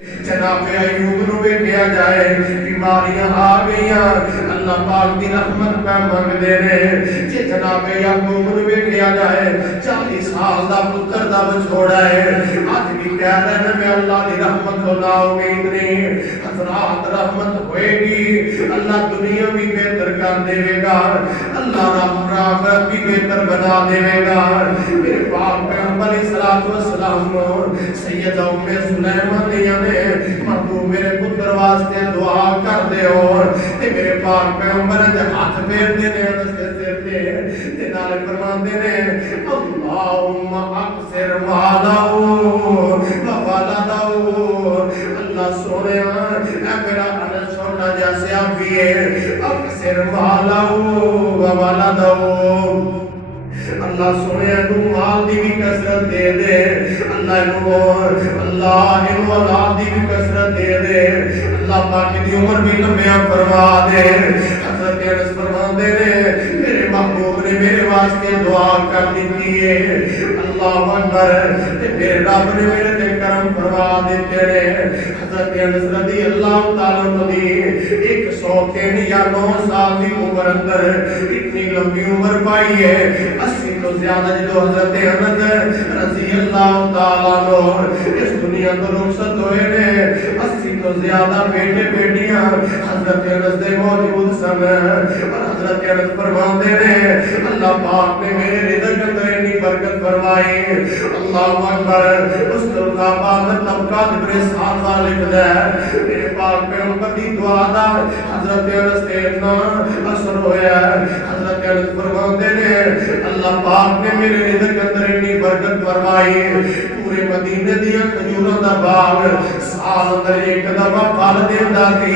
جناب ایوب نو ویکھیا جائے بیماریاں آ گئیاں اللہ پاک دی رحمت پہ منگ دے رہے جے جناب یعقوب نو ویکھیا جائے 40 سال دا پتر دا بچھوڑا ہے اج بھی کہہ رہے ہیں میں اللہ دی رحمت تو نا امید نہیں حضرات رحمت ہوئے گی اللہ دنیا بھی بہتر کر دے گا اللہ آخرت بھی بہتر بنا دے گا میرے پاک پیغمبر علیہ الصلوۃ والسلام سید ام سلیمان نے محبوب میرے پتر واسطے دعا کر دے ہو تے میرے پاک پیغمبر دے ہاتھ پھیر دے نے سر تے نال فرماندے نے اللہم اکثر مالہو و ولدہو اللہ سونیا اے میرا انس چھوٹا جیسا بھی ہے اکثر مالہو و ولدہو اللہ سنے انو مال دی بھی کثرت دے دے اللہ انو اولاد دی بھی کثرت دے دے اللہ پاک دی عمر بھی لمبیاں فرما دے حضرت انس فرما دے میرے محبوب نے میرے واسطے دعا کر دیتی ہے اللہ اکبر میرے رب نے میرے تے کرم فرما دیتے ہیں حضرت انس رضی اللہ تعالیٰ عنہ 103 یا 9 سال کی عمر اندر اتنی لمبی عمر پائی ہے 80 تو زیادہ جو حضرت انس رضی اللہ تعالیٰ عنہ اس دنیا تو رخصت ہوئے نے 80 تو زیادہ بیٹے بیٹیاں حضرت انس دے موجود سن اور حضرت انس فرماتے ہیں اللہ پاک نے میرے رزق اندر اتنی برکت فرمائی اللہ اکبر اس طرح بعد طبقہ بڑے سال والے لکھتا ہے میرے پاک پیغمبر دی دعا دا حضرت انس تے اتنا اثر ہویا ہے حضرت انس فرماتے ہیں اللہ پاک نے میرے رزق اندر اتنی برکت فرمائی پورے مدینے دیا کھجوراں دا باغ سال اندر ایک دفعہ پھل دیندا سی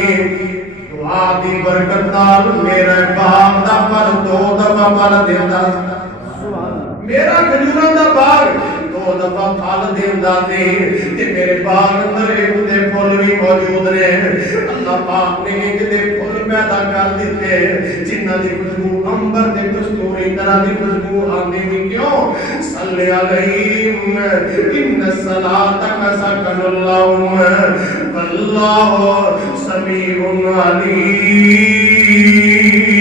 دعا دی برکت نال میرے باغ دا پھل 2 دفعہ پھل دیندا میرا کھجوراں دا باغ 2 دفعہ پھل دیندا سی تے میرے باغ اندر ایک دے پھل بھی موجود نے اللہ پاک نے ایک دے پھل پیدا کر دیتے جنہاں دی خوشبو عنبر تے کستوری طرح دی خوشبو آندی بھی کیوں صلی علیہم ان الصلاۃ سکن لہم واللہ سمیع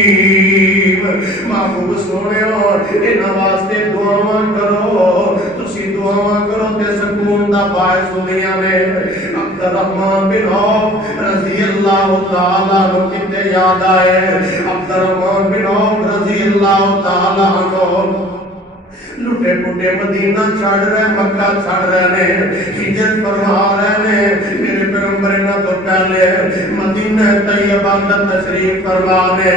علیم محبوب سونےو انہاں واسطے دعاواں کرو تسی دعاواں کرو تے سکون دا باعث ہوندیاں نے عبد الرحمن بن عوف رضی اللہ تعالیٰ عنہ کتے یاد آئے عبد الرحمن بن عوف رضی اللہ تعالیٰ عنہ لٹے پٹے مدینہ چھڑ رہے مکہ چھڑ رہے ہجرت فرما رہے میرے پیغمبر نہ تو پہلے مدینہ طیبہ کا تشریف فرمانے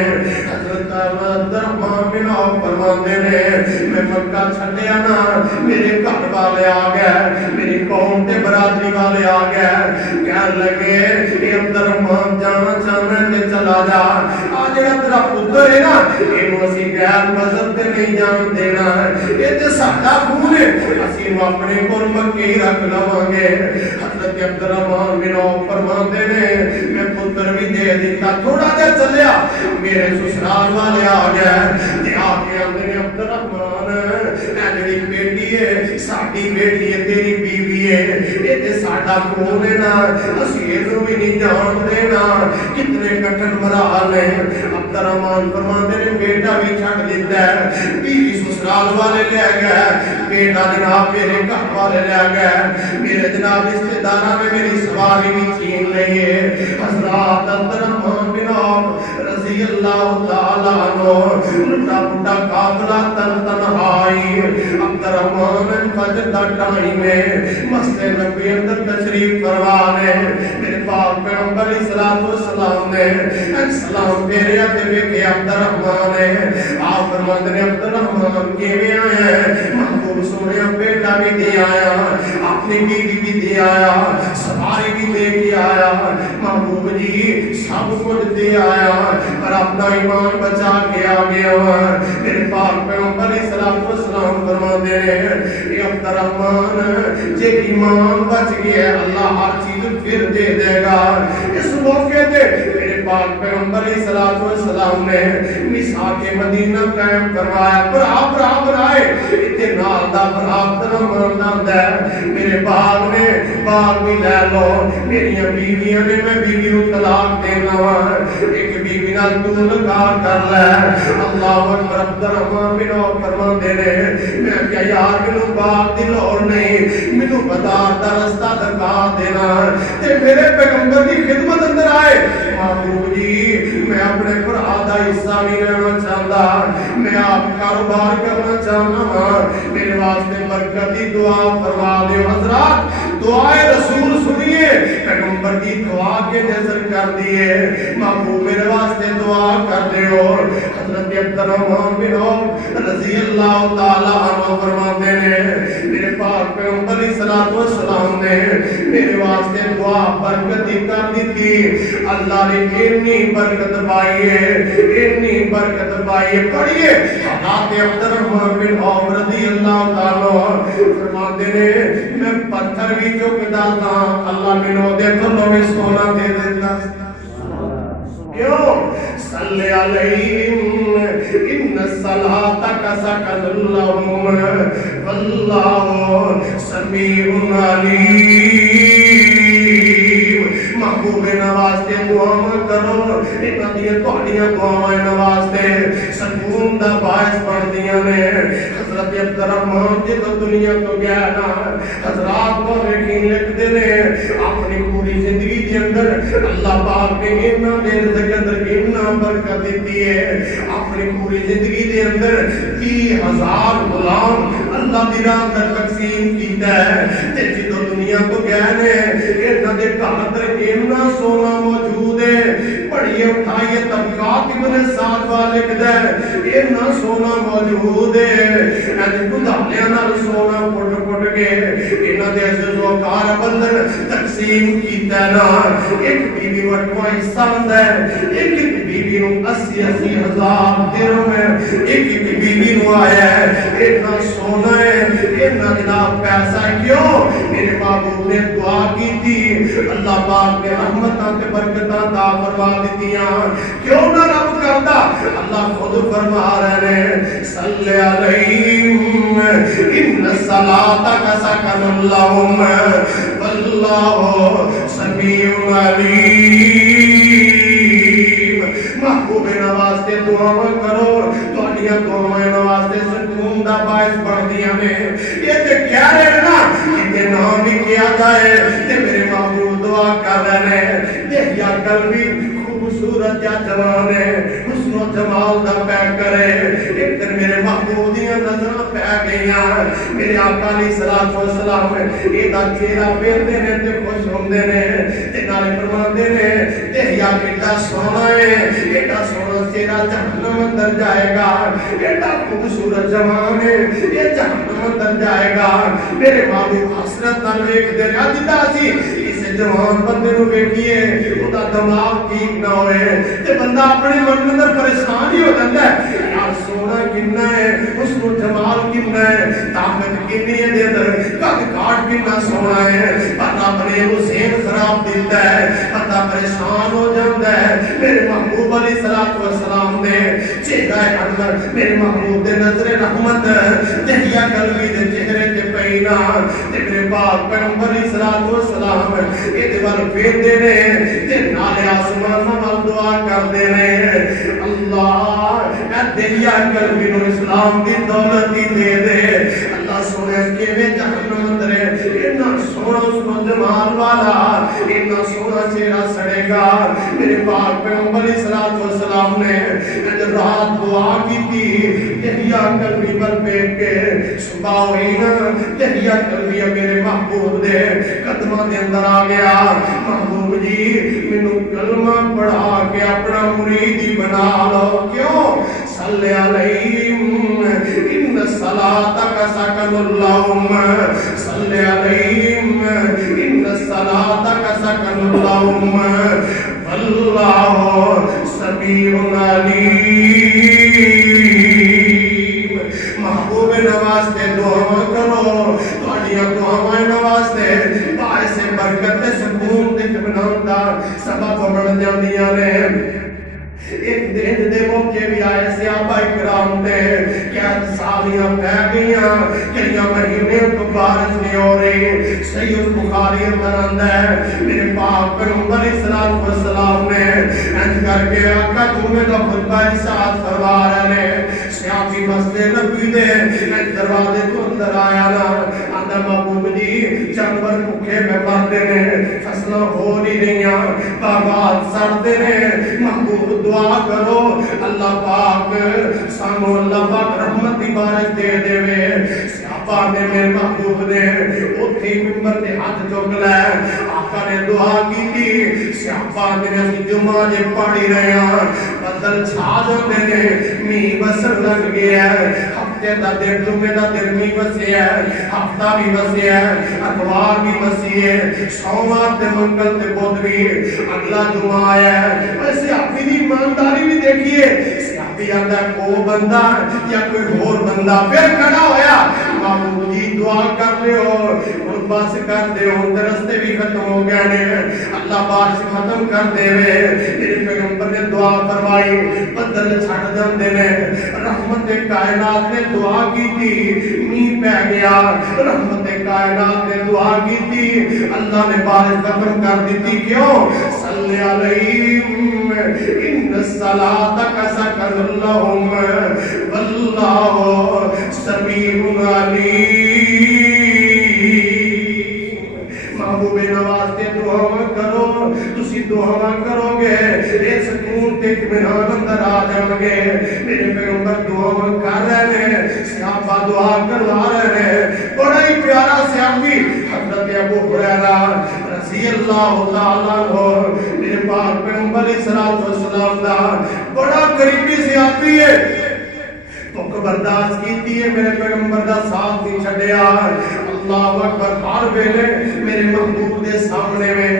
حضرت عبد الرحمن بن عوف فرماتے نے میں مکہ چھڈیا نا میرے گھر والے آ گئے میری قوم تے برادری والے آ گئے کہنے لگے اے عبد الرحمن جانا چاہنا تے چلا جا آ جڑا تیرا پتر ہے نا اینو اسی غیر مذہب تے نہیں جان دینا ہے تے ساڈا خون ہے اسی نو اپنے کول مکی رکھ لواں گے حضرت عبد الرحمن بن عوف فرماتے نے میں پتر بھی دے دیتا تھوڑا جہا چلیا میرے سسرال والے آ گئے تے آ کے آندے نے عبد الرحمن اے جڑی بیٹی ہے ساڈی بیٹی ہے تیری بیوی ہے اے تے ساڈا خون ہے نا اسی اینو بھی نہیں جان دینا کتنے کٹن مرال نے عبد الرحمن فرماتے نے بیٹا بھی چھڈ دیتا ہے بیوی سسرال والے لے گئے بیٹا جناب میرے گھر والے لے گئے میرے جناب رشتے داراں میں میری سواری بھی چھین لی ہے حضرات عبد الرحمن بن عوف رضی اللہ تعالیٰ عنہ لٹا پٹا قافلہ تنہائی عبد الرحمن فجر دا ٹائم ہے مسجد نبی اندر تشریف فرمانے میرے پاک پیغمبر علیہ الصلوۃ والسلام نے سلام پھیریا تے ویکھے عبد الرحمن ہے آپ فرماتے نے عبد الرحمن کیویں آیا ہے محبوب سونے بیٹا بھی دے آیا اپنی بیوی بھی دے آیا سواری بھی دے کے آیا محبوب جی سب کچھ دے آیا پر اپنا ایمان بچا کے آ گیا میرے پاک پیغمبر علیہ الصلوۃ والسلام فرماتے ہیں اے عبد الرحمن جے ایمان بچ گیا اللہ ہر چیز پھر دے دے گا اس موقع تے میرے پاک پیغمبر علیہ الصلوۃ والسلام نے نساء کے مدینہ قائم کروایا برا برا برائے یہ نال دا برابر ماندا ہے میرے باغ نے باغ بھی لے لو میری بیویاں نے میں بیوی کو طلاق دینا وا ایک بیوی نال تو نکاح کر لے اللہ اکبر عبدالرحمن بن عوف فرماندے نے میں کیا یار مینوں باغ دی لوڑ نہیں مینوں بازار دا رستہ دکھا دینا تے میرے پیغمبر دی خدمت اندر آئے محبوب جی میں اپنے بھرا دا حصہ نہیں لینا چاہتا میں آپ کاروبار کرنا چاہنا ہاں میرے واسطے برکت دی دعا فرما دیو حضرات دعائے رسول سنیے پیغمبر کی دعا کے نظر کر دیے محبوب میرے واسطے دعا کر دیو حضرت عبدالرحمن بن عوف رضی اللہ تعالی عنہ فرماتے ہیں میرے پاک پیغمبر علیہ الصلوۃ والسلام نے میرے واسطے دعا برکت دی کر دی تھی اللہ نے اتنی برکت پائی ہے اتنی برکت پائی ہے پڑھیے حضرت عبدالرحمن بن عوف رضی اللہ تعالی فرماتے ہیں میں پتھر بھی چکتا تھا اللہ مینوں دے تھلوں میں سونا دے دیتا کیوں صلی علیہم ان الصلاۃ سکن لہم واللہ سمیع علیم محبوب نواستے دعاواں کرو انہاں دی تہاڈیاں دعاواں نواستے سکون دا باعث بندیاں نے حضرت عبدالرحمن جب دنیا تو گیا نا حضرات کو یقین لکھتے نے اپنی پوری زندگی کے اندر اللہ پاک نے اتنا دیر کے اندر اتنا برکت دیتی ہے اپنی پوری زندگی کے اندر 30,000 غلام اللہ دی راہ اندر تقسیم کیتا ہے تے جدوں دنیا تو گیا نے انہاں دے گھر اندر اتنا سونا موجود ہے پڑھیے اٹھائیے طبقات ابن سعد والے لکھدا ہے اتنا سونا موجود ہے اج گدھالیاں نال سونا پٹ پٹ کے انہاں دے عزیز و اقارب اندر تقسیم کیتا ہے نا ایک بیوی وٹوا حصہ ہوندا ہے ایک بیوی نو 80,000 درہم ہے ایک بیوی نو آیا ہے اتنا سونا ہے اتنا جناب پیسہ کیوں میرے محبوب نے دعا کی تھی اللہ پاک نے رحمتاں تے برکتاں عطا فرما دتیاں کیوں نہ رب کرتا اللہ خود فرما رہے ہیں صلی علیہم ان الصلاۃ سکن لہم واللہ سمیع علیم محبوب نواستے دعاواں کرو تہاڈیاں دعاواں نواستے سکون دا باعث بندیاں نے یہ تے کہہ رہے ہیں نا کہ نام بھی کیا جائے تے میرے محبوب دعا کر رہے ہیں دیکھیا قلبی خوبصورت یا جوان ہے حسن و جمال دا پہ کرے ایک دن میرے محبوب دیاں نظرہ پہ گئیاں میرے آقا علیہ الصلوۃ والسلام ایدا چہرہ پھیرتے نے تے خوش ہوندے نے تے نالے فرماندے نے تے یا کیڑا سونا ہے ایڈا سونا چہرہ جہنم اندر جائے گا ایڈا خوبصورت جوان ہے یہ جہنم اندر جائے گا میرے محبوب حسرت نال ویکھدے نے جدا سی جوان بندے نو ویکھیے اوندا دماغ ٹھیک نہ ہوئے تے بندہ اپنے من اندر پریشان ہی ہو جاندا ہے یار سونا کتنا ہے اس کو جمال کتنا ہے طاقت کتنی ہے دے اندر قد کاٹ کتنا سونا ہے بندہ اپنے حسین خراب دیتا ہے بندہ پریشان ہو جاندا ہے میرے محبوب علیہ الصلوۃ والسلام نے چہرہ انور میرے محبوب دے نظر رحمت دہیا قلبی دے چہرے تے پینا تے میرے پاک پیغمبر علیہ الصلوۃ والسلام یہ دیوار پھیر دے رہے ہیں تے نالے آسمان نال دعا کر دے رہے ہیں اللہ اے دہیا قلبی نو اسلام دی دولت دی دے دے اللہ سونے کیویں جہنم اندر ہے اتنا سونا اس جمال والا اتنا سونا چہرہ سڑے گا میرے پاک پیغمبر علیہ الصلوۃ والسلام نے جب رات دعا کی تھی دہیا قلبی پر بیٹھ کے صبح ہوئی نا دہیا قلبی میرے محبوب دے قدماں دے اندر آ گیا محبوب جی مینوں کلمہ پڑھا کے اپنا مرید ہی بنا لو کیوں صلی علیہم ان الصلاۃ سکن لہم صلی علیہم ان الصلاۃ سکن لہم واللہ سمیع علیم محبوب نواستے دعا کرو تہاڈیاں دعاواں نواستے باعث برکت سکون تے اطمینان دا سبب بن جاندیاں نے ایک دن دے موقع بھی آئے صحابہ کرام تے کیا سال تیالیاں پہ گئیاں کئی مہینے تو بارش نہیں ہو رہی. صحیح بخاری اندر آندا ہے میرے پاک پیغمبر اسلام والسلام نے انج کر کے آقا جمعے کا خطبہ ارشاد فرما رہے نے. صحابی مسجد نبی دے دروازے تو اندر آیا نا آندا محبوب جی جانور بھوکے میں مرتے نے فصلاں ہو نہیں رہیاں باغات سڑتے نے محبوب دعا کرو اللہ پاک سانو اللہ پاک رحمت دی بارش دے دے وے. صحابہ نے میرے محبوب نے اوتھے منبر تے ہاتھ چک لے آقا نے دعا کی تھی. صحابہ نے جمعہ جے پڑھی رہے ہیں بدل چھا جاندے نے میہ وسن لگ گیا ہے ہفتے دا دن جمعے دا دن میہ وسیا ہے ہفتہ بھی وسیا ہے اتوار بھی وسی ہے سوموار تے منگل تے بدھ بھی اگلا جمعہ آیا ہے. ویسے آپ کی ایمانداری بھی دیکھیے صحابی آندا کو بندہ یا کوئی اور بندہ پھر کھڑا ہویا محبوب جی دعا کر رہے ہو اور بس کر دے ہو رستے بھی ختم ہو گئے نے اللہ بارش ختم کر دے وے. میرے پیغمبر نے دعا فرمائی بدل چھٹ جاندے نے رحمت کائنات نے دعا کی تھی میہ پہ گیا رحمت کائنات نے دعا کی تھی اللہ نے بارش ختم کر دی تھی. کیوں صلی علیہم ان الصلاۃ سکن لہم واللہ سمیع علیم. محبوب نواز تے دعا کرو تسی دعا کرو گے اے سکون تے اطمینان اندر آ جان گے. میرے پیغمبر دعا کر رہے ہیں صحابہ دعا کروا رہے ہیں. بڑا ہی پیارا صحابی حضرت ابو ہریرہ رضی اللہ تعالیٰ عنہ میرے پاک پیغمبر اسلام والسلام دا بڑا قریبی صحابی ہے. تو برداشت کیتی ہے میرے پیغمبر دا ساتھ نہیں چھڈیا. اللہ اکبر ہر ویلے میرے محبوب دے سامنے میں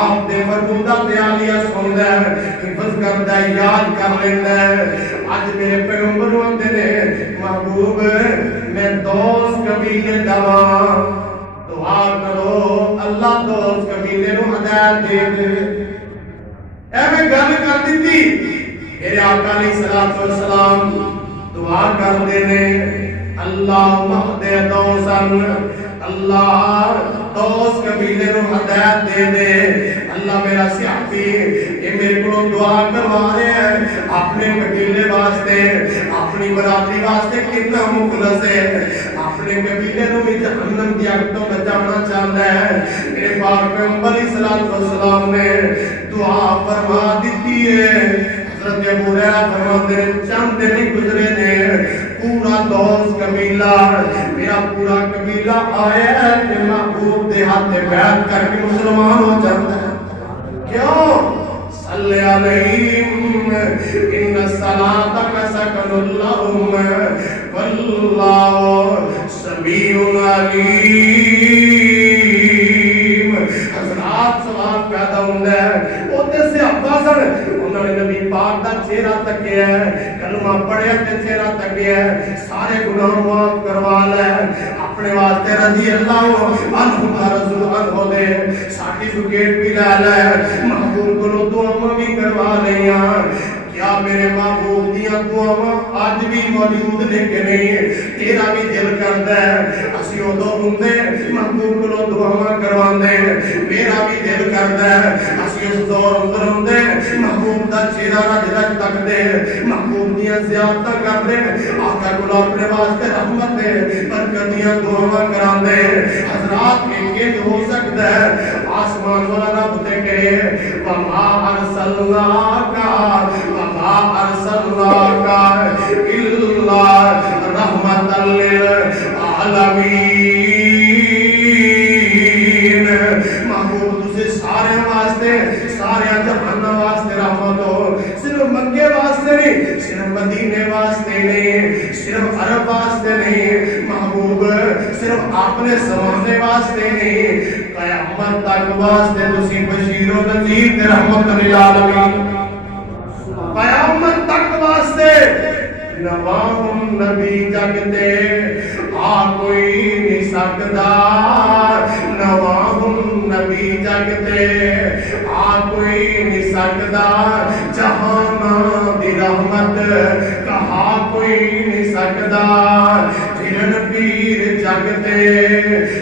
آپ دے فرمودہ تیالیہ سندا ہے حفظ کردا ہے یاد کر لیندا ہے. اج میرے پیغمبر ہوندے نے محبوب میں دوست قبیلے دا دعا کرو اللہ دوست قبیلے نو ہدایت دے دے. ایویں گل کر دتی میرے آقا علیہ الصلوۃ والسلام دعا کر دے نے اللہ مہدے دوسن اللہ دوست قبیلے نو ہدایت دے دے. اللہ میرا صحابی یہ میرے کو دعا کروا رہے ہیں اپنے قبیلے واسطے اپنی برادری واسطے کتنا مخلص ہے اپنے قبیلے نو بھی جہنم دی اگ تو بچانا چاہتا ہے. میرے پاک پیغمبر صلی اللہ علیہ وسلم نے دعا فرما دیتی ہے. حضرت ابو ہریرہ فرماتے ہیں چند دن گزرے نے پورا دوست قبیلہ میرا پورا قبیلہ آیا ہے کہ محبوب دے ہاتھ بیعت کر کے مسلمان ہو جاتا ہے. کیوں صلی علیہم ان الصلاۃ سکن لہم واللہ سمیع علیم. حضرات سوال پیدا ہوندا ہے اوتے سے ابا سن انہوں نے نبی پاک دا چہرہ تکیا ہے کلمہ پڑھیا تے چہرہ تکیا ہے سارے گناہ معاف کروا لے اپنے واسطے رضی اللہ عنہ رسول عنہ دے سرٹیفکیٹ بھی لے لے محبوب کو دعا بھی کروا لیا. کیا میرے محبوب دیاں دعاواں اج بھی موجود نے کہ نہیں؟ تیرا بھی دل کردا ہے اسی اودوں ہوندے محبوب کو دعاواں کرواندے میرا بھی دل کردا ہے اسی اس دور اندر ہوندے محبوب دا چہرہ رج رج تکدے محبوب دیاں زیارتاں کردے آقا کو اپنے واسطے رحمت دے برکت دیاں دعاواں کراندے. حضرات یہ ہو سکتا ہے آسمان والا رب تے کہے وما ارسلناک وما ارسلناک الا رحمتا للعالمین. محبوب تسی سارے واسطے سارے جہان واسطے رحمت ہو. صرف مکے واسطے نہیں صرف مدینے واسطے نہیں صرف عرب واسطے نہیں محبوب صرف اپنے زمانے واسطے نہیں قیامت تک واسطے تسی بشیر و نذیر رحمت للعالمین. قیامت تک واسطے نواہم نبی جگتے آ کوئی نہیں سکتا نواہم نبی جگتے آ کوئی نہیں سکتا جہاں دی رحمت کہا کوئی نہیں سکدا پھرن پیر جگتے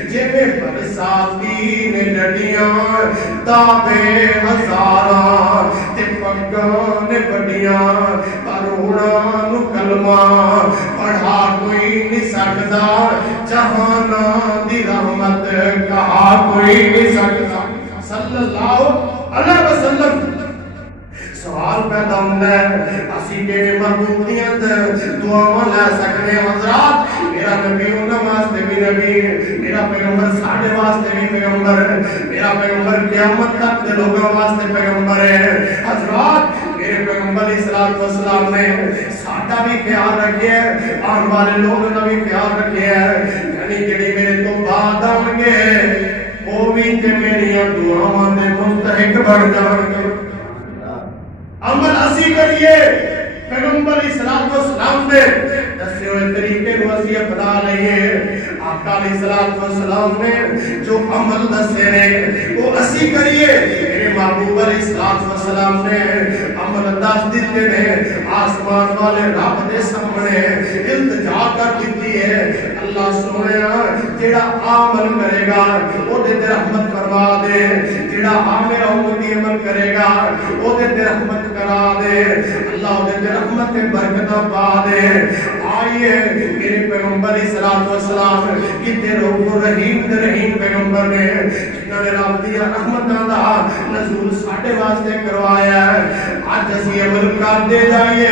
جویں برساتی نے ڈڈیاں دعوے ہزاراں تے پگاں نے بڑیاں کروڑاں نو کلمہ پڑھا کوئی نہیں سکدا جہاناں دی رحمت کہا کوئی نہیں سکدا صلی اللہ علیہ وسلم سوال پیدا ہوتا ہے اسی کے محبوب دیاں دعاواں لے سکتے ہیں حضرات میرا نبی انہاں واسطے بھی نبی میرا پیغمبر ساڈے واسطے بھی پیغمبر میرا پیغمبر قیامت تک دے لوگوں واسطے پیغمبر ہے حضرات میرے پیغمبر علیہ الصلوۃ والسلام نے ساڈا بھی خیال رکھیا ہے آنے والے لوگوں کا بھی خیال رکھیا ہے یعنی جڑے میرے تو بعد آن گے وہ بھی تے میری دعاواں دے مستحق بن جان گے عمل اسی کریے پیغمبر علیہ الصلوۃ والسلام نے دسے ہوئے طریقے کو اسی اپنا لئیے آقا علیہ الصلوۃ والسلام نے جو عمل دسے نے وہ اسی کریے میرے محبوب علیہ الصلوۃ والسلام نے عمل دس دیتے نے آسمان والے رب دے سامنے التجا کر دیتی ہے اللہ سونیا جڑا عمل کرے گا او دے رحمت فرما دے جڑا عامل امتی عمل کرے گا او دے رحمت کرا دے اللہ دے رحمت برکت پا دے آئیے میرے پیغمبر علیہ الصلوۃ والسلام کتے رؤوف رحیم پیغمبر نے جنہوں نے رب دی رحمتاں دا نزول ساڈے واسطے کروایا ہے اج اسی عمل کرتے جائیے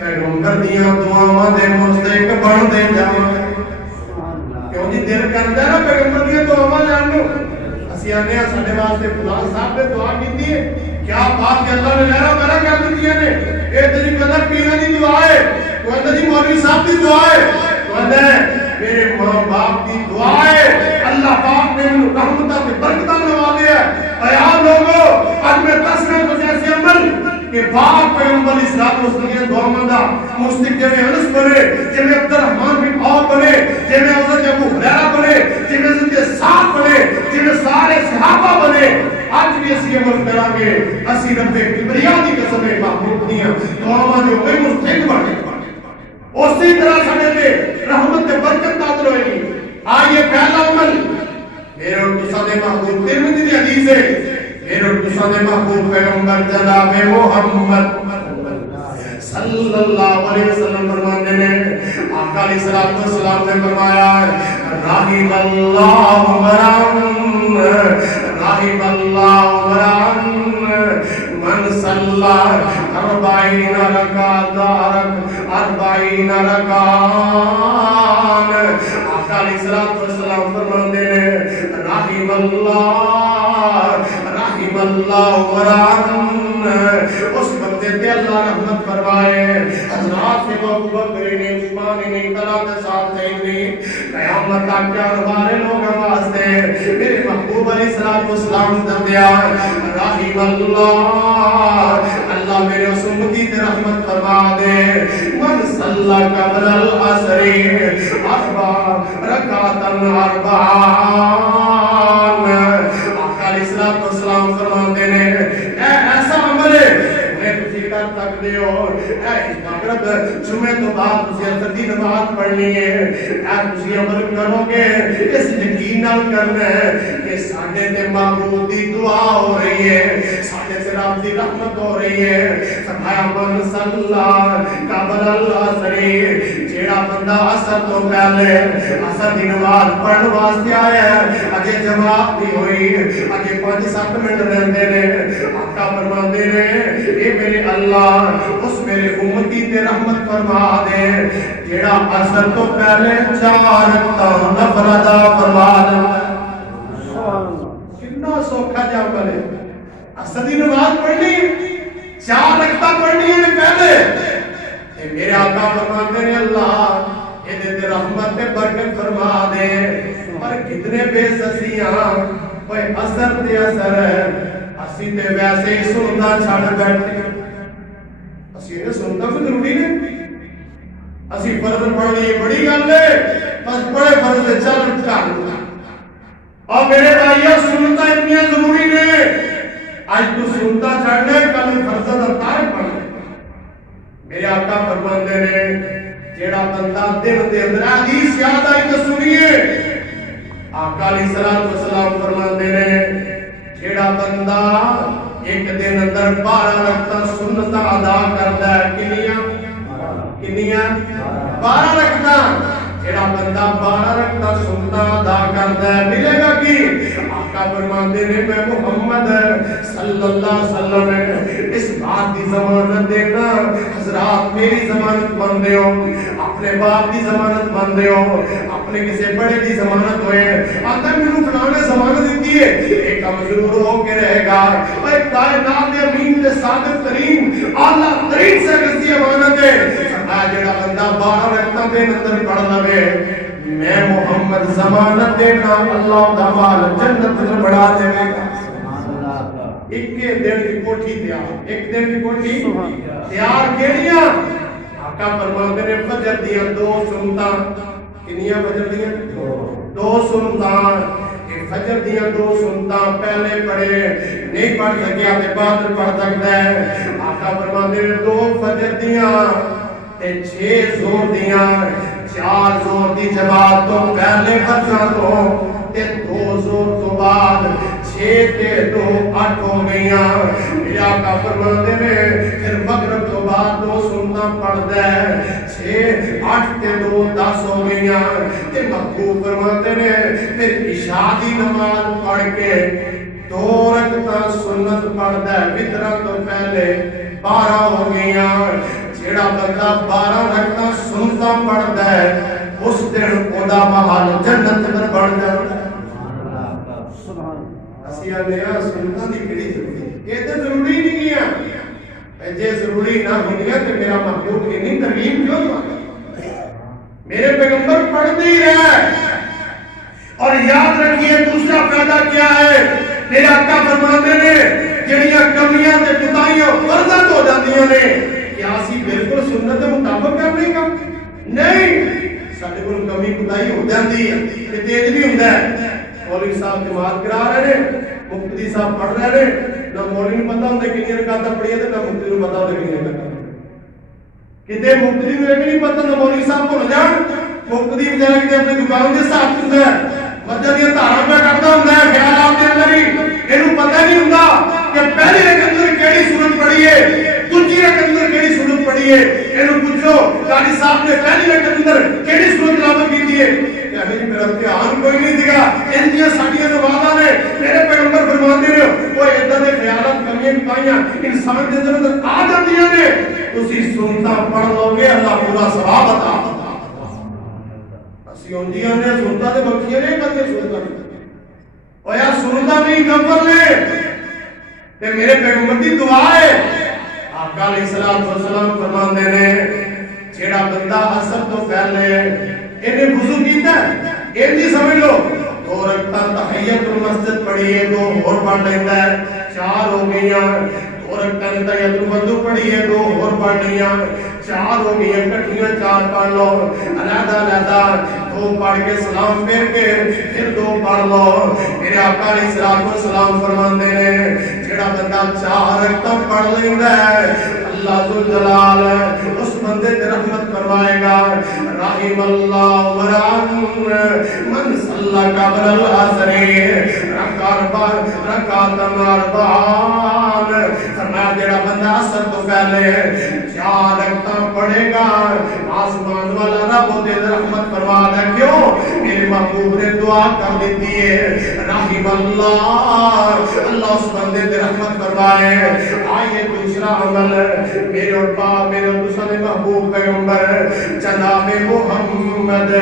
پیغمبر دیاں دعاواں دے مستحق بنتے جاواں کیوں جی دل کردا ہے نا پیغمبر دیاں دعاواں لین نوں اسی آنے ساڈے واسطے فلاں صاحب نے دعا کیتی ہے کیا بات کہ اللہ نے لہرا بہرا کر دتیاں نے اے تیری قدر پیراں دی دعا ہے تو اندر جی مولوی صاحب دی دعا ہے تو اندر میرے ماں باپ دی دعا ہے اللہ پاک نے رحمتاں تے برکتاں نوازے ہے اے آپ لوگوں اج میں دس رہا کچھ ایسے عمل کہ پاک پیغمبر اسلام مسلمین دعاواں دا مستحق جویں انس بنے جویں عبد الرحمن بن عوف بنے جویں حضرت ابو ہریرہ بنے جویں حضرت سعد بنے جویں سارے صحابہ بنے آج بھی اسی عمل کرا گے اسی رب کبریا دی قسم محبوب دیاں دعاواں جو کوئی مستحق بنے اسی طرح ساڈے تے رحمت تے برکت نازل ہوئے گی آئیے پہلا عمل میرے اور تساں دے محبوب ترمذی دی حدیث ہے میرے اور تساں دے محبوب پیغمبر جناب محمد صلی اللہ علیہ وسلم فرماتے ہیں آقا علیہ الصلوۃ والسلام نے فرمایا رحم اللہ من صلی 40 رکعت آقا علیہ الصلوۃ والسلام فرماتے ہیں رحم اللہ اس بندے تے اللہ رحمت فرمائے حضرات سے ابو بکر نے عثمان نے طلحہ کے ساتھ نہیں قیامت تک کے ہمارے لوگوں واسطے میرے محبوب علیہ الصلوۃ والسلام دیا رحم اللہ میرے اس امتی تے رحمت فرما دے من صلی قبل العصر 4 رکعات السلام فرماتے ہیں ایسا عمل ہے میں تجھے کر سکتے ہو مغرب جمعے تو بعد تجھے اثر دی نماز پڑھنی ہے تجھے عمل کرو گے اس یقین نال کرنا ہے کہ ساڈے تے محبوب دی دعا ہو رہی ہے ساڈے تے رب دی رحمت ہو رہی ہے فرمایا من صلی قبل العصر جیڑا بندہ عصر تو پہلے عصر دی نماز پڑھن واسطے آیا ہے اجے جماعت نہیں ہوئی اجے 5-7 منٹ رہندے نے آقا فرماندے نے اے میرے اللہ اس میرے امتی تے رحمت فرما دے جیڑا عصر تو پہلے 4 رکعتاں نفل ادا فرما دے کتنا سوکھا جا عمل ہے عصر دی نماز پڑھنی 4 رکعتاں پڑھنی ہے پہلے اے میرے آقا فرماندے نے اللہ اے دے رحمت تے برکت فرما دے پر کتنے بے سسیاں کوئی اثر تے اثر ہے اسی تے ویسے ہی سننا چھڑ بیٹھے اسی نے سننا بھی ضروری ہے اسی فرض پڑھ لیے بڑی گل ہے بس بڑے فرض چل کر اور میرے بھائیو سننا اتنی ضروری ہے آج تو سنتا چھڑنے کل فرض دا تارک پڑھ میرے آقا فرماندے نے جیڑا بندہ دن دے اندر حدیث یاد آئی تو سنیے آقا علیہ السلام فرماتے ہیں جیڑا بندہ ایک دن اندر 12 رکعتاں سنت ادا کرتا ہے کنیاں 12 رکعتاں جیڑا بندہ 12 رکعتاں سنت ادا کرتا ہے ملے گا کی آقا فرماتے ہیں میں محمد صلی اللہ علیہ وسلم اس بات کی ضمانت دینا حضرات میری ضمانت بندے ہو اپنے باپ کی ضمانت بندے ہو اپنے کسی بڑے کی ضمانت ہوئے آتا میرے فلانے ضمانت دیتی ہے ایک کم ضرور ہو کے رہے گا اور کائنات امین کے صادق ترین اعلیٰ ترین سے کسی امانت ہے فرمایا جڑا بندہ 12 رکعتاں دے اندر پڑھ لوے میں محمد ضمانت دینا اللہ دا مال جنت میں بڑھا دے گا ایک دن کی کوٹھی تیار ایک دن کی کوٹھی تیار کیڑیاں آقا فرماتے نے فجر دیاں 2 سنتاں کنیاں فجر دیاں 2 سنتاں فجر دیاں 2 سنتاں پہلے پڑھے نہیں پڑھ سکیا تے بعد پڑھ سکتا ہے آقا فرماتے نے 2 فجر دیاں تے 6 زور دیاں 4 زور دی جماعت تو پہلے فجر تو تے 2 زور تو بعد 6 تے 2 8 ہو گئیاں میرے آقا فرماتے نے پھر مغرب تو بعد 2 سنتاں پڑھدا ہے 6 8 تے 2 10 ہو گئیاں تے محبوب فرماتے نے پھر عشاء دی نماز پڑھ کے 2 رکعتاں سنت پڑھدا ہے وتر تو پہلے 12 ہو گئیاں جیڑا بندہ 12 رکعتاں سنتاں پڑھدا ہے اس دن اودا محل جنت میں بن جاتا ہے سبحان اللہ اسی آلیا سنتاں دی کڑی ضروری یہ تے ضروری نہیں ہے جے ضروری نہ ہونی ہے کہ میرا محبوب اتنی ترغیب کیوں دے میرے پیغمبر پڑھتے ہی رہے اور یاد رکھیے دوسرا فائدہ کیا ہے میرے آقا فرماتے نے جڑیاں کمیاں تے کوتاہیاں فرض ہو جاندیاں نے کیا اسی بالکل سنت کے مطابق کرنے کا نہیں ساڈے کول کمی کوتاہی ہو جاندی ہے تے تیز بھی ہوندا ہے مولوی صاحب جماعت کرا رہے ہیں مفتی صاحب پڑھ رہے ہیں نہ مولوی نوں پتہ ہوندا کنی رکعتاں پڑھیاں تے نہ مفتی نوں پتہ ہوندا کنی رکعتاں کتے مفتی نوں یہ بھی نہیں پتہ نہ مولوی صاحب بھول جان مفتی بچارا کتے اپنی دکان دے ساتھ ہوندا ہے مدد دی دھاراں پہ کٹدا ہوندا ہے خیالات دے اندر ہی اینوں پتہ نہیں ہوندا کہ پہلی رکعت اندر کیڑی سورت پڑھی ہے دوسری رکعت اندر کیڑی سورت پڑھی ہے اینوں پوچھو قاری صاحب نے پہلی رکعت اندر کیڑی سورت تلاوت کیتی ہے کہ ابھی میرا دھیان کوئی نہیں دیا ان دی ساڈیاں نمازاں نے میرے پیغمبر فرماتے نے وہ اِدھر دے خیالات کمیاں پائیاں انسان دے اندر آ جاندیاں نے تسی سنتاں پڑھ لو گے اللہ پورا ثواب عطا اسی ہوندیاں نے سنتاں تے بخشیاں نہیں کردے سنتاں او یار سنتاں نہیں کفر لے تے میرے پیغمبر دی دعا ہے آقا علیہ الصلوۃ والسلام فرماندے نے جیڑا بندہ عصر تو پہلے اینے وضو کیتا ہے ایں دی سمجھ لو 2 رکعتاں تحیت المسجد پڑھی ہے 2 اور پڑھ لیتا ہے 4 ہو گئیاں 2 رکعتاں تحیت الوضو پڑھی ہے 2 اور پڑھ لیاں 4 ہو گئیاں اکٹھیاں 4 پڑھ لو علیحدہ علیحدہ 2 پڑھ کے سلام پھیر کے پھر 2 پڑھ لو میرے آقا علیہ الصلوۃ والسلام فرماندے نے جڑا بندہ 4 رکعتاں پڑھ لیندا ہے اللہ ذوالجلال اس بندے تے رحمت فرمائے گا رحم اللہ وران من صلی قبل العصر رکعت مربان فرمایا جڑا بندہ عصر تو پہلے 4 رکعتاں پڑھے گا آسمان والا رب دے رحمت فرما دے کیوں میرے محبوب نے دعا کر دیتی ہے رحم اللہ اللہ اس بندے تے رحمت فرمائے آئیے دوسرا عمل میرے اور باپ میرے دوسرے محبوب پیغمبر جناب محمد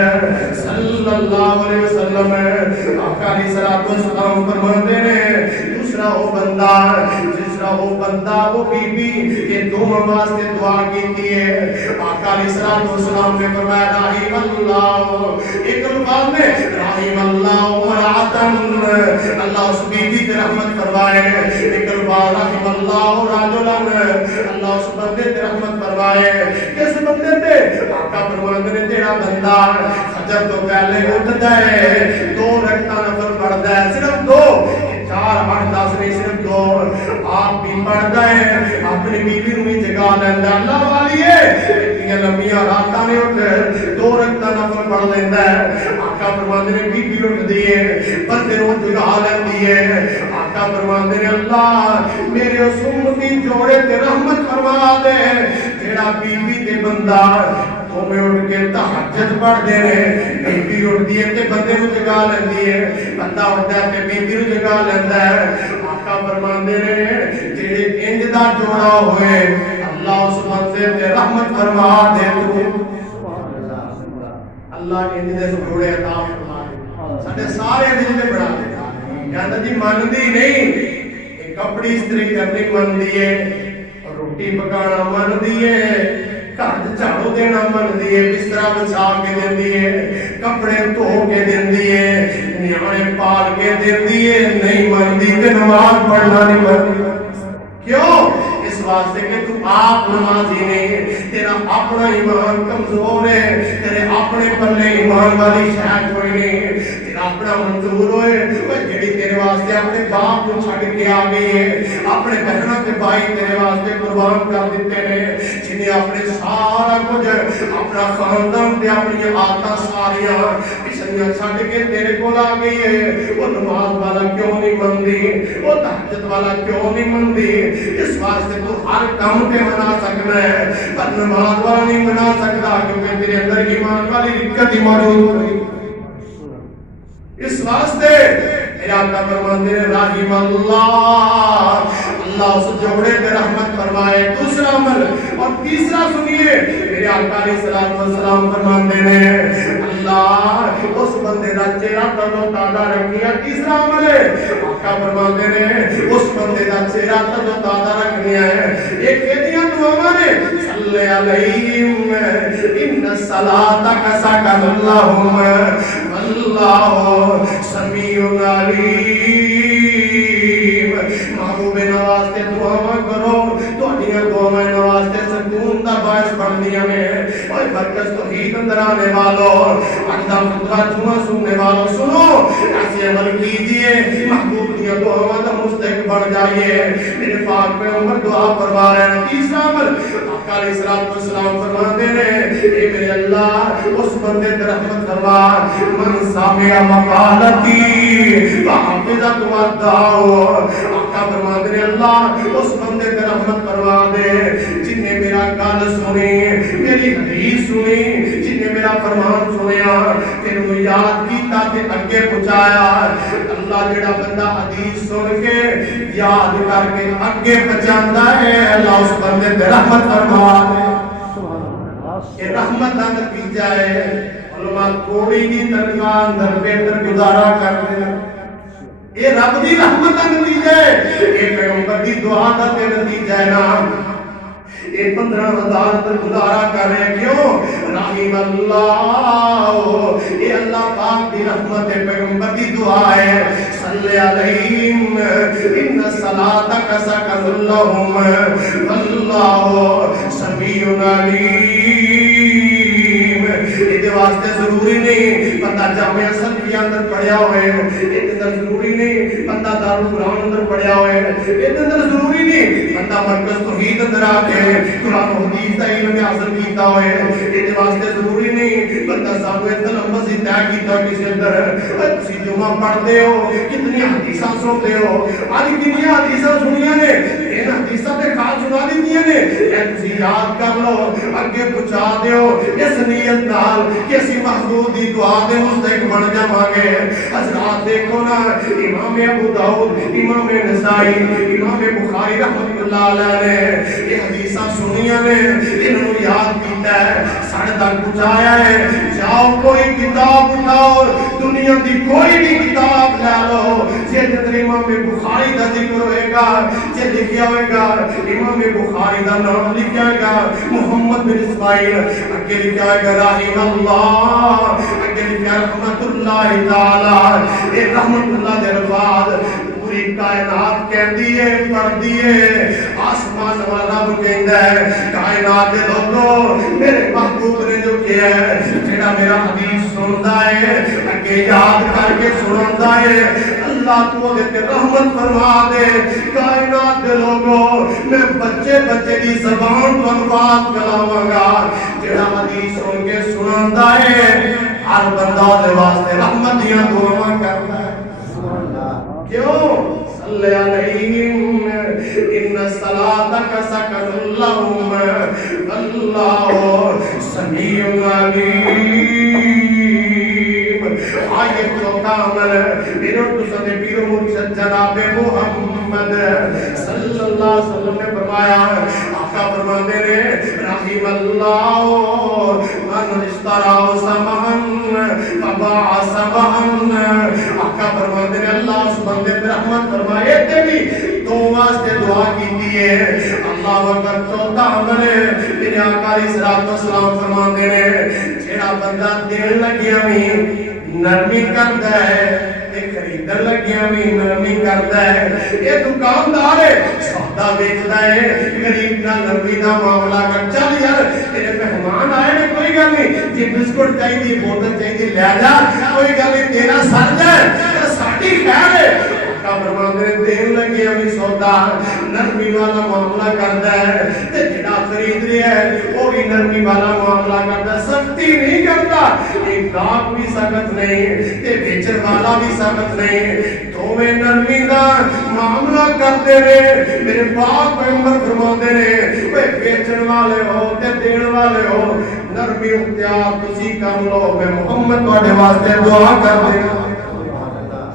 صلی اللہ علیہ وسلم آقا علیہ الصلوۃ والسلام فرماتے ہیں دوسرا وہ بندہ وہ بی بی کہ 2 واسطے دعا کیتی ہے آقا علیہ الصلوۃ والسلام نے فرمایا رحم اللہ ایک الفاظ میں رحم اللہ مراتن اللہ اس بی بی تے رحمت فرمائے ایک الفاظ رحم اللہ رجلن اللہ اس بندے تے رحمت فرمائے کس بندے تے آقا فرماتے نے تیرا بندہ فجر تو پہلے اٹھتا ہے 2 رکعتاں نفل پڑھتا ہے صرف 2 4 8 10 نہیں صرف 2 آپ بھی پڑھتا ہے اپنی بیوی نوں بھی جگا لیندا اللہ والیے ایڈیاں لمبیاں راتاں نے اٹھ 2 رکعتاں نفل پڑھ لیندا ہے. آقا فرماندے نے بی بی اٹھدی ہے بندے نوں جگا لیندی ہے. آقا فرماندے نے اللہ میرے اس امتی جوڑے تے رحمت فرما دے جیڑا بی بی تے بندہ میں اٹھ کے تہجد پڑھدے نے. بی بی اٹھدی ہے تے بندے نوں جگا لیندی ہے, بندہ اٹھدا ہے تے بی بی نوں جگا لیندا ہے. آقا فرماندے نے جڑے انج دا جوڑا ہوئے اللہ اس بندے تے رحمت فرما دے. اللہ انج دے جوڑے عطا فرمائے ساڈے سارے دل تے بنا دے. کہندا جی مندی نہیں اے کپڑی استری کرنی مندی ہے, روٹی پکانا مندی ہے, گھر جھاڑو دینا مندی ہے, بستر بچھا کے دیندی ہے, کپڑے دھو کے دیندی ہے, نیانے پال کے دیندی ہے. نہیں مندی تے نماز پڑھنا نہیں مندی. کیوں؟ اس واسطے کہ تو آپ نمازی نہیں, تیرا اپنا ایمان کمزور ہے, تیرے اپنے پلے ایمان والی شاید کوئی نہیں, تیرا اپنا منظور ہوئے جڑی تیرے واسطے اپنے باپ کو چھڑ کے آ گئی ہے, اپنے بہنوں کے بھائی تیرے واسطے قربان کر دیتے ہیں, جنہیں اپنے سارا کچھ اپنا خاندان تے اپنی عادتاں ساریاں پچھلیاں چھڑ کے تیرے کول آ گئی ہے. وہ نماز والا کیوں نہیں مندی, وہ تہجد والا کیوں نہیں مندی؟ اس واسطے تو ہر کام پہ منا سکنا ہے پر نماز والا نہیں منا سکتا کیونکہ تیرے اندر ایمان والی رکت ہی موجود ہے. اس واسطے میرے آقا فرماتے ہیں رحم اللہ, اللہ اس جوڑے پہ رحمت فرمائے. دوسرا عمل اور تیسرا سنیے میرے آقا علیہ الصلوۃ والسلام فرماتے ہیں اللہ اس بندے دا چہرہ تر و تازہ رکھیا. تیسرا عمل ہے آقا فرماتے ہیں اس بندے دا چہرہ تر و تازہ رکھنیا ہے. ایک کہدیاں دعاواں نے صلی علیہم ان الصلاۃ سکن لہم واللہ سمیع علیم. محبوب نواستے دعاواں کرو تہاڈیاں دعاواں نواستے سکون دا باعث بندیاں نے. اور برکت توحید اندر آنے والوں اندہ خدا جمعہ سننے والوں سنو ایسے عمل کیجئے محبوب دیا دعاواں دا مستحق بن جائیے. میرے پاک پہ عمر دعا فرما رہے ہیں. تیسرا عمل آقا علیہ الصلوۃ والسلام فرماتے ہیں اے میرے اللہ اس بندے تے رحمت فرما من سامع مقالتی وحفظت ودعو. آقا فرماتے ہیں اللہ اس بندے تے رحمت فرما دے جن نے میرا گل سنی, میری حدیث سنی, جن نے میرا فرمان سنیا, تینوں یاد کیتا تے اگے پہنچایا. اللہ جڑا بندہ حدیث سن کے یاد کر کے اگے پہنچاتا ہے اللہ اس بندے تے رحمت فرما دے. یہ رحمت کا نتیجہ ہے. علماء تھوڑی کی تنخواہ اندر بہتر گزارا کرتے ہیں. یہ رب دی رحمت کا نتیجہ ہے, یہ پیغمبر دی دعا کا نتیجہ ہے نا. یہ 15,000 تک گزارا کر رہے کیوں رحم اللہ. یہ اللہ پاک دی رحمت ہے, پیغمبر دی دعا ہے صلی علیہم ان الصلاۃ سکن لہم واللہ سمیع علیم. یہ واسطے ضروری نہیں بندہ جامعہ سلفیہ اندر پڑھیا ہوئے, یہ اندر ضروری نہیں بندہ دارالقرآن اندر پڑھیا ہوئے, یہ اندر ضروری نہیں بندہ مرکز توحید اندر آ کے قرآن و حدیث کا علم حاصل کیتا ہوئے, یہ واسطے ضروری نہیں بندہ سامنے تلمذ ہی طے کیتا کسی اندر. تسی جمعہ پڑھتے ہو کتنی حدیثاں سنتے ہو, آج کتنی حدیثاں سنیاں نے, ان حدیثاں تے خاص سنا دیتیاں نے, یہ تسی یاد کر لو اگے پہنچا دیو اس نیت نال کہ اسی محبوب دی دعا دے مستحق بن جاواں گے. حضرات دیکھو نا امام ابو داؤد, امام نسائی, امام بخاری رحمۃ اللہ علیہ نے یہ حدیثاں سنیاں نے, انہوں نے یاد کیتا ہے, ساڑھے تک پہنچایا ہے. جاؤ کوئی کتاب اٹھاؤ, دنیا دی کوئی بھی کتاب لے لو, جے اندر امام بخاری دا ذکر ہوئے گا, جے لکھیا ہوئے گا امام بخاری دا نام لکھیا ہوئے گا محمد بن اسماعیل, اگے لکھیا ہوئے گا رحم اللہ, اگے لکھیا رحمت اللہ تعالی. اے رحمت اللہ دے الفاظ پوری کائنات کہندی ہے, پڑھدی ہے, آسمان والا رب کہندا ہے کائنات دے لوگوں میرے محبوب نے جو کیا ہے جڑا میرا حدیث سندا ہے اگے یاد کر کے سناوندا ہے اللہ اللہ تو دے رحمت فرما دے کائنات دے لوگوں میں بچے بچے دی زبان تو الفاظ کلاواں گا جڑا حدیث سن کے سناندا ہے ہر بندہ دے واسطے رحمت دیاں دعاواں کردا ہے کیوں صلی علیہم ان صلاتک سکن لہم اللہ سمیع علیم آیت چوتھا عمل میرے دوسرے نے پیر مرشد جناب محمد صلی اللہ علیہ وسلم نے فرمایا آقا فرماتے نے رحم اللہ من اشترا سمحن فباع سمحن آقا فرماتے نے اللہ اس بندے پر رحمت فرمائے تے بھی دو واسطے دعا کیتی ہے اللہ اکبر چوتھا عمل میرے آقا علیہ الصلوۃ والسلام فرماتے نے جڑا بندہ دین لگیا بھی نرمی کرتا ہے خریدن لگیا بھی نرمی کرتا ہے یہ دکاندار ہے سودا بیچتا ہے غریب نہ نرمی دا معاملہ کر چل یار تیرے مہمان آئے نے کوئی گل نہیں جی بسکٹ چاہیے بوتل چاہیے لے جا کوئی گل نہیں تیرا سر جائے ساڈی خیر ہے کا فرماندے دین لگیا بھی سودا نرمی والا معاملہ کرتا ہے تے جڑا خرید رہا ہے وہ بھی نرمی والا معاملہ کرتا ہے سختی نہیں کرتا ایک گاہک بھی سخت نہیں تے بیچن والا بھی سخت نہیں دوویں نرمی دا معاملہ کرتے رہے میرے پاک پیغمبر فرماندے نے اوے بیچن والے ہو تے دین والے ہو نرمی اختیار تسی کر لو میں محمد تواڈے واسطے دعا کر دے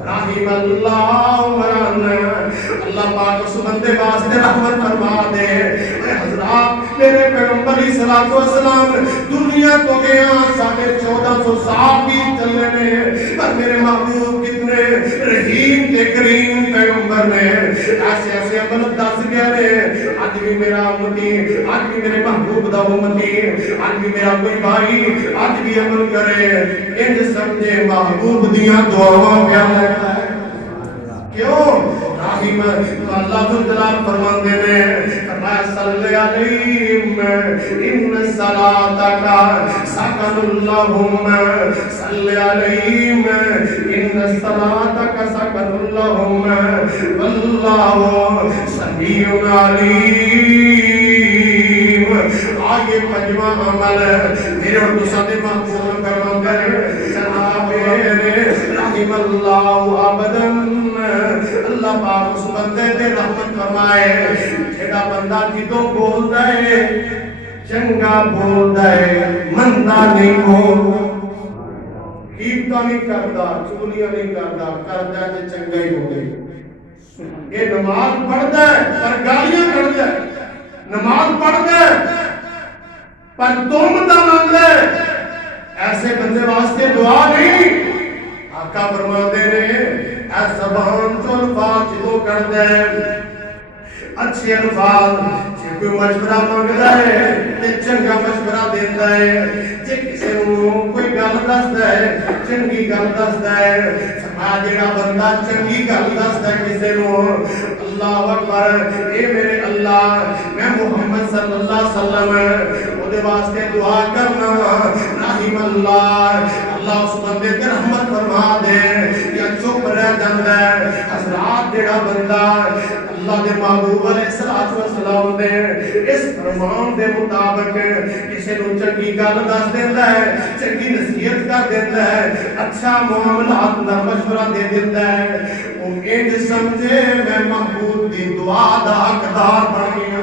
رحم اللہ اللہ پاک اس بندے واسطے رحمت فرما دے اے حضرات میرے پیغمبر علیہ الصلوۃ والسلام دنیا تو گیا 1450 سال بھی چلے نے پر میرے محبوب کتنے رحیم تے کریم پیغمبر نے ایسے ایسے عمل دس گئے نے آج بھی میرا امتی آج بھی میرے محبوب دا امتی آج بھی میرا کوئی بھائی آج بھی عمل کرے انج سمجھے محبوب دیاں دعاواں پہ کیوں رحیم اللہ جلال فرماندے نے فرمایا صلی علیہم ان صلاتک سکن لہم صلی علیہم ان صلاتک سکن لہم واللہ سمیع علیم آگے پنجواں عمل میرے اور دوسرے محفوظ فرماندے جناب رحم اللہ ابداً اللہ پاک اس بندے تے رحمت فرمائے جڑا بندہ جدوں بولدا ہے چنگا بولدا ہے مندا نہیں بولدا غیبت نہیں کردا چغلیاں نہیں کردا کردا تے چنگا ہی بولے یہ نماز پڑھدا ہے پر گالیاں کردا ہے نماز پڑھدا ہے پر تہمتاں لاوندا ہے ایسے بندے واسطے دعا نہیں آقا فرماتے نے اے زبان تو الفاظ جدو کرتا ہے اچھے الفاظ جے کوئی مشورہ مانگتا ہے تے چنگا مشورہ دیتا ہے جے کسی کوئی گل دستا ہے چنگی گل دستا ہے فرمایا جڑا بندہ چنگی گل دستا ہے کسی نو اللہ اکبر اے میرے اللہ میں محمد صلی اللہ علیہ وسلم وہ دے واسطے دعا کرنا رحم اللہ اللہ اس بندے تے رحمت فرما دے یا چپ رہ جاندا ہے حضرات جڑا بندہ اللہ دے محبوب علیہ الصلوۃ والسلام دے اس فرمان دے مطابق کسی نو چنگی گل دس دیندا ہے چنگی نصیحت کر دیندا ہے اچھا معاملات دا مشورہ دے دیندا ہے او انج سمجھے میں محبوب دی دعا دا حقدار بن گیا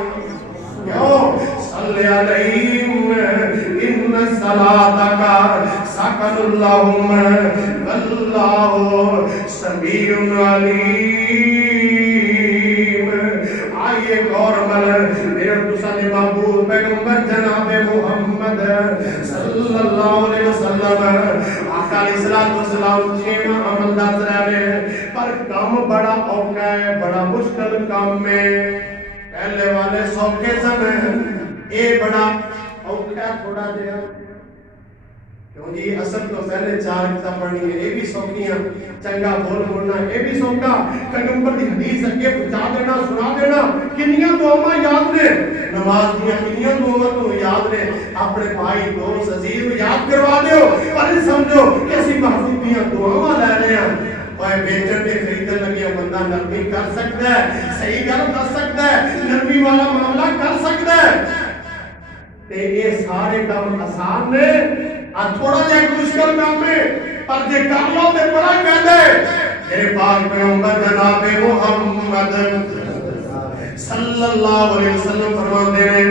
کیوں صلی علیہم ان صلاتک سکن لہم واللہ سمیع علیم آئیے غور عمل میرے دوسرے محبوب پیغمبر جناب محمد صلی اللہ علیہ وسلم آقا علیہ الصلوۃ والسلام چھیواں عمل دس رہے پر کام بڑا اوکھا ہے بڑا مشکل کام ہے پہلے والے سوکھے سن اے بڑا اوکھا تھوڑا جہا کیوں جی اصل تو پہلے چار کتاب پڑھنی ہے یہ بھی سوکھیاں چنگا بول بولنا یہ بھی سوکھا پیغمبر دی حدیث اگے پہنچا دینا سنا دینا کنیاں دعاواں یاد نے نماز دیاں کنیاں دعاواں تو یاد نے اپنے بھائی دوست عزیز کو یاد کروا دیو پر سمجھو کہ اسی محبوب دیاں دعاواں لے رہے ہیں اوے بیچن تے خریدن بندہ نرمی کر سکتا ہے، صحیح گل دس سکتا ہے، نرمی والا معاملہ کر سکتا ہے، تے یہ سارے کام آسان نے، تھوڑا جا ایک مشکل کام ہے، پر جے کر لو تے بڑا فائدہ ہے۔ میرے پاک پیغمبر جناب محمد صلی اللہ علیہ وسلم فرماتے ہیں،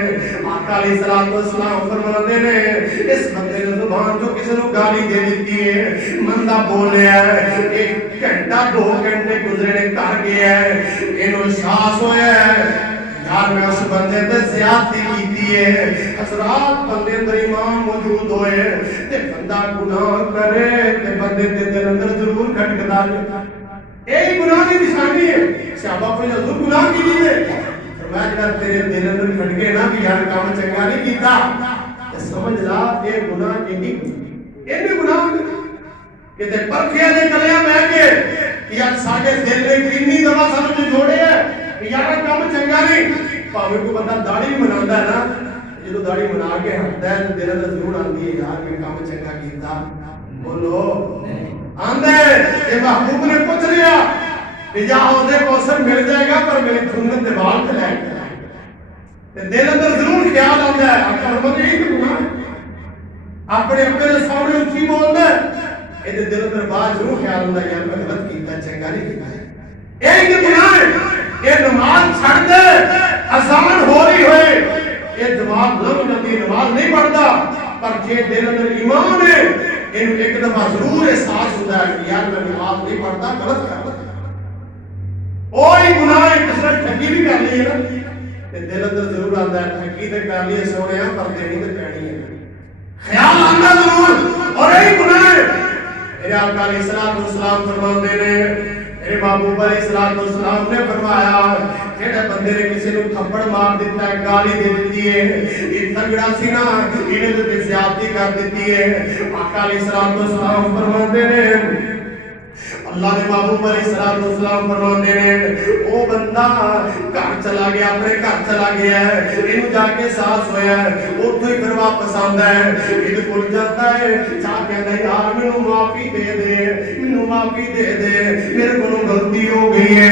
آقا علیہ السلام فرماتے ہیں، اس بندے نے زبان جو کسی نے گالی دے دیتی ہے، بندہ بولیا ہے، 1 گھنٹہ 2 گھنٹے گزرے نے کر گیا ہے، انہوں احساس ہویا ہے یار میں اس بندے تے زیادتی کیتی ہے، حضرات بندے اندر ایمان موجود ہوئے تے بندہ گناہ کرے تے بندے تے دل اندر ضرور کھٹکدا ہے، یہی گناہ کی نشانی ہے۔ صحابہ کو حضور گناہ کی نہیں ہے، فرمایا جڑا تیرے دل اندر کھٹکے نا کہ یار کام چنگا نہیں کیتا، سمجھ لا یہ گناہ کی نہیں، یہ گناہ کہ تے پرکھے دے کلیاں بہ کے یار ساڈے دل نے کتنی دفعہ سانوں تے جوڑے ہے یار کام چنگا نہیں، پاوے کوئی بندہ داڑھی مناوندا ہے نا، جدو داڑھی منا کے ہٹدا ہے تے دل اندر ضرور آندی ہے یار میں کام چنگا کیتا، بولو آندے یہ محبوب نے پوچھ لیا کہ یا عہدے کو اثر مل جائے گا پر میری سنت تے وال تے لے کے دل اندر ضرور خیال آتا ہے آپ فرماتے ہیں کہ گناہ اپنے اپنے سامنے اچھی بولنا ہے یہ دل اندر بات ضرور خیال ہوتا ہے یار میں غلط کیتا چنگا نہیں کیتا ہے، یہ گناہ ہے، یہ نماز چھڑ دے اذان ہو رہی ہوئے یہ جواب لگ جاتی نماز نہیں پڑھتا، پر جے دل اندر ایمان ہے ایک دفعہ ضرور احساس ہوتا ہے کہ یار میں نماز نہیں پڑھتا غلط کرتا، وہی گناہ ہے کس نے ٹھگی بھی کر لی ہے نا دل اندر ضرور آتا ہے ٹھگی تے کر لی سونے پر دینی تے پینی ہے، خیال آتا ضرور اور یہی گناہ ہے۔ میرے آقا علیہ السلام فرماتے ہیں، میرے محبوب علیہ السلام نے فرمایا جڑے بندے نے کسی کو تھپڑ مار دیتا ہے گالی دے دیتی ہے یہ تگڑا سی نا انہیں تو زیادتی کر دیتی ہے، آقا علیہ السلام فرماتے ہیں اللہ نے محبوب علیہ السلام فرماتے ہیں وہ بندہ گھر چلا گیا اپنے گھر چلا گیا ہے انہوں جا کے ساس ہویا ہے وہ تو ہی پھر واپس آندا ہے یہ بھول جاتا ہے جا کے کہتا ہے یار مینوں معافی دے دے مینوں معافی دے دے میرے کو غلطی ہو گئی ہے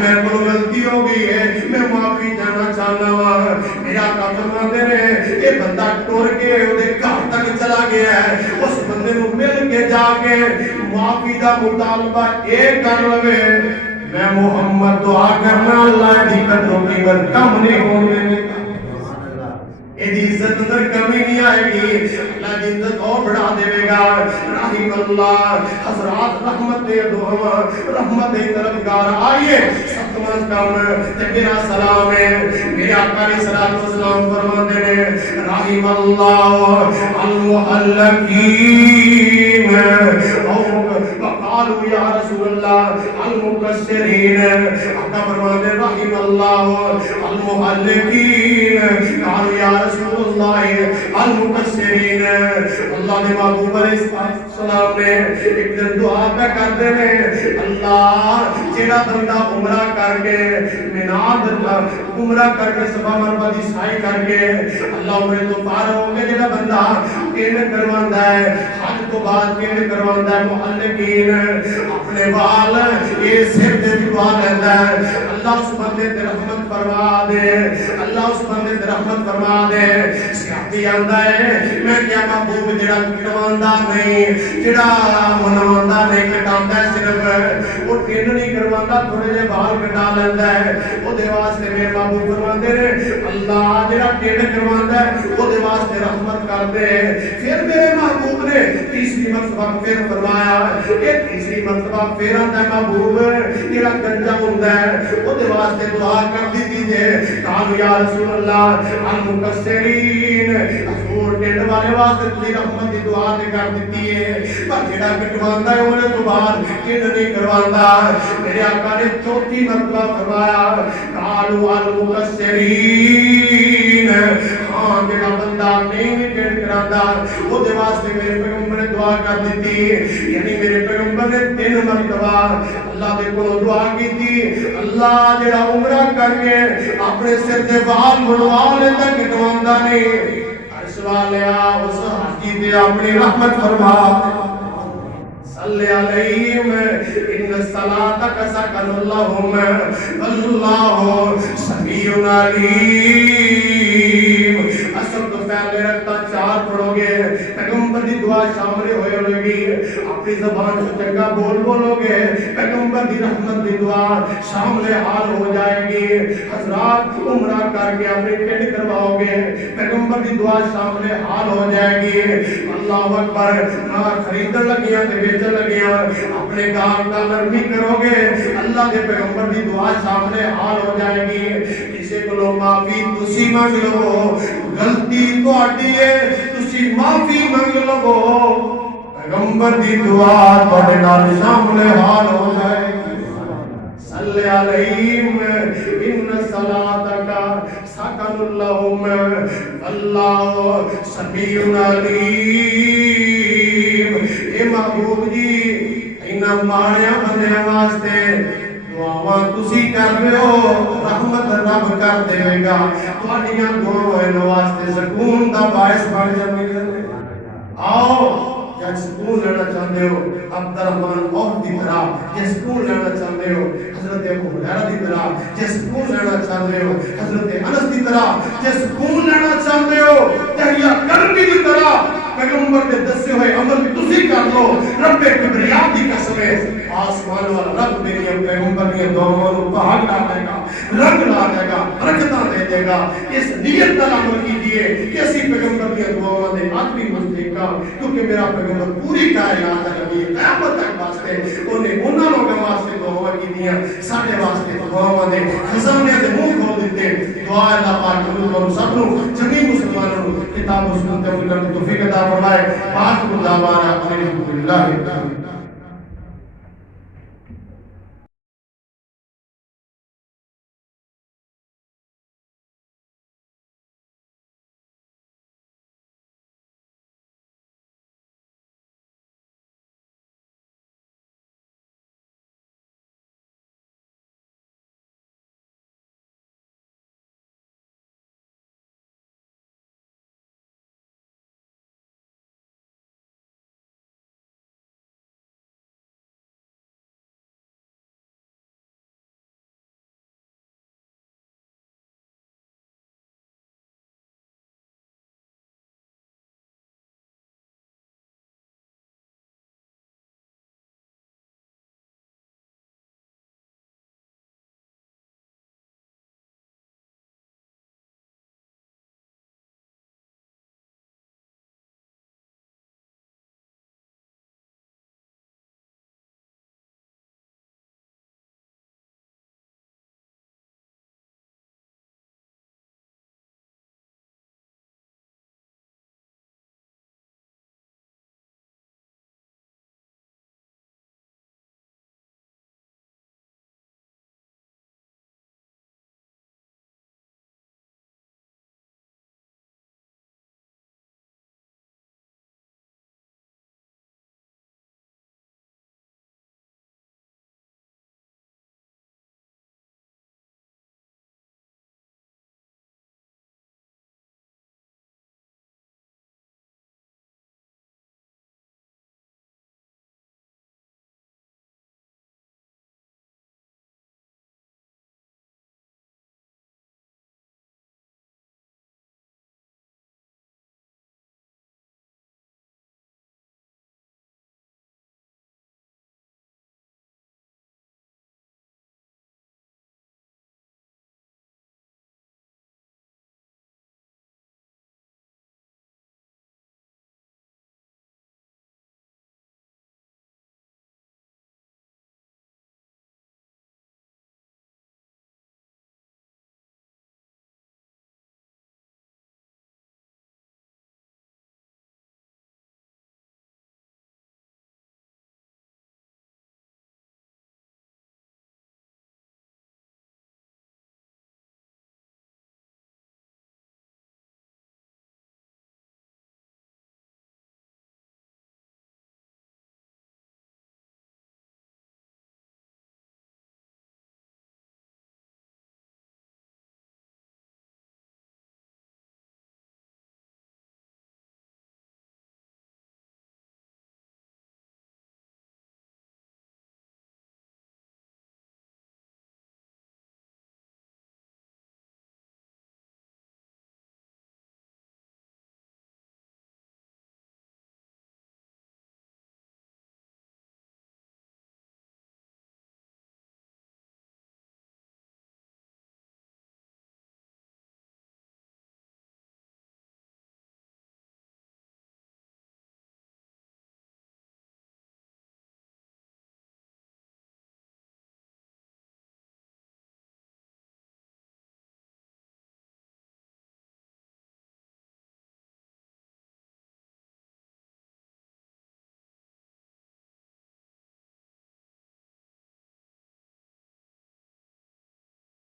میرے کو غلطی ہو گئی ہے میں معافی جانا چاہتا ہوں میرے آقا فرماتے ہیں یہ بندہ ٹر کے وہ گھر تک چلا گیا ہے اس بندے کو مل کے جا کے معافی دا مطالبہ ایک کر لوے میں محمد دعا کرنا اللہ دی قدروں کی کم نہیں ہونے ایدی عزت اندر کمی نہیں آئے گی اللہ دی عزت اور بڑھا دے گا رحم اللہ حضرات رحمت طرفگار آئیے ستمن کام تے میرا سلام ہے میرے آقا علیہ السلام فرماتے ہیں رحم اللہ المحلقین وقالوا یا رسول اللہ المقصرین آقا فرماتے ہیں رحم اللہ المحلقین قالوا یا رسول اللہ المقصرین اللہ نے محبوب علیہ السلام نے ایک دن دعا پہ کرتے ہیں اللہ جڑا بندہ عمرہ کر کے مناد عمرہ کر کے صفا مروہ دی سعی کر کے اللہ عمرے تو فارغ ہو کے جڑا بندہ کین کرواندا ہے حج تو بعد کین کرواندا ہے محلقین اپنے وال یہ سر تے جڑوا لیندا ہے اللہ اس بندے تے رحمت فرما دے اللہ اس بندے تے رحمت فرما دے سیاحتی آندا ہے میں کیا محبوب جڑا کٹواندا نہیں جڑا منواندا نہیں کٹاندا ہے صرف وہ ٹین نہیں کرواندا تھوڑے جے بال کٹا لیندا ہے او دے واسطے میرے محبوب فرماندے نے اللہ جڑا ٹین کرواندا ہے او دے واسطے رحمت کر دے پھر میرے محبوب نے تیسری مرتبہ پھر فرمایا کہ تیسری مرتبہ پھر آندا ہے محبوب جڑا گنجا ہوندا ہے او دے واسطے دعا کر دیتی جے قالوا یا رسول اللہ المقصرین حضور ٹین والے واسطے تسی رحمت دی دعا تے کر دیتی ہے پر جڑا کٹواندا ہے اونے تو بعد ٹین نہیں کرواندا میرے آقا نے چوتھی مرتبہ فرمایا قالوا المقصرین ہاں جڑا بندہ نہیں ٹین کراندا او دے واسطے میرے پیغمبر نے دعا کر دیتی یعنی میرے پیغمبر نے 3 مرتبہ اللہ دے کولوں دعا کیتی اللہ جڑا عمرہ کر کے اپنے سر تے وال مڑوا لیندا کٹواندا نہیں عرش والیا اس حاجی تے اپنی رحمت فرما صلی علیہم ان صلاتک سکن لہم اللہ سمیع علیم. اصل تو پہلے رکھتا 4 پڑھو گے, پیغمبر دی دعا شامل ہوئے گی, اپنی زبان سے چنگا بولو گے, پیغمبر دی رحمت دی دعا شامل حال ہو جائے گی. حضرات عمرہ کر کے اپنے ٹینڈ کرواؤ گے, پیغمبر دی دعا شامل حال ہو جائے گی. اللہ اکبر. نہ خریدن لگیاں تے بیچن لگیاں اپنے گال کا نرمی کرو گے, اللہ دے پیغمبر دی دعا شامل حال ہو جائے گی. کسی کو معافی تسی مانگ لو, غلطی تہاڈی ہے تسی معافی مانگ لو, پیغمبر دی دعا تہاڈے نال شامل حال ہو جائے گی. صلی علیہم ان صلاتک سکن لہم اللہ سمیع علیم. اے محبوب جی انہاں ماڑیاں بندیاں واسطے دعاواں تسی کر رہے ہو, رحمت رب کر دے گا. تہاڈیاں دعاواں واسطے سکون دا باعث بن جاوے گا. آؤ جب سکون لینا چاہتے ہو عبد الرحمن عوف کی طرح, جب سکون لینا چاہتے ہو حضرت ابو ہریرہ کی طرح, جب سکون لینا چاہتے ہو حضرت انس کی طرح, جب سکون لینا چاہتے ہو یحییٰ کربی کی طرح, پیغمبر کے دسے ہوئے عمل تسی کر لو. رب کبریاء دی قسم ہے, آسمان والا رب میری پیغمبر کی دعاؤں کو پہاڑ ڈال دے گا, رنگ لا دے گا, برکتاں دے دے گا. اس نیت نال عمل کیجیے کہ اسی پیغمبر کی دعاؤں دے آدمی مستحقاں, کیونکہ میرا پیغمبر پوری کائنات ہے نبی قیامت تک واسطے انہیں انہاں لوگاں واسطے دعاواں کیتیاں, ساڈے واسطے دعاواں دے خزانے دے منہ کھول دتے. دعا اللہ پاک قبول سب نو جمی مسلمانوں کتاب و سنت عمل کرنے توفیق عطا فرمائے. پاک خدا بارک الحمدللہ.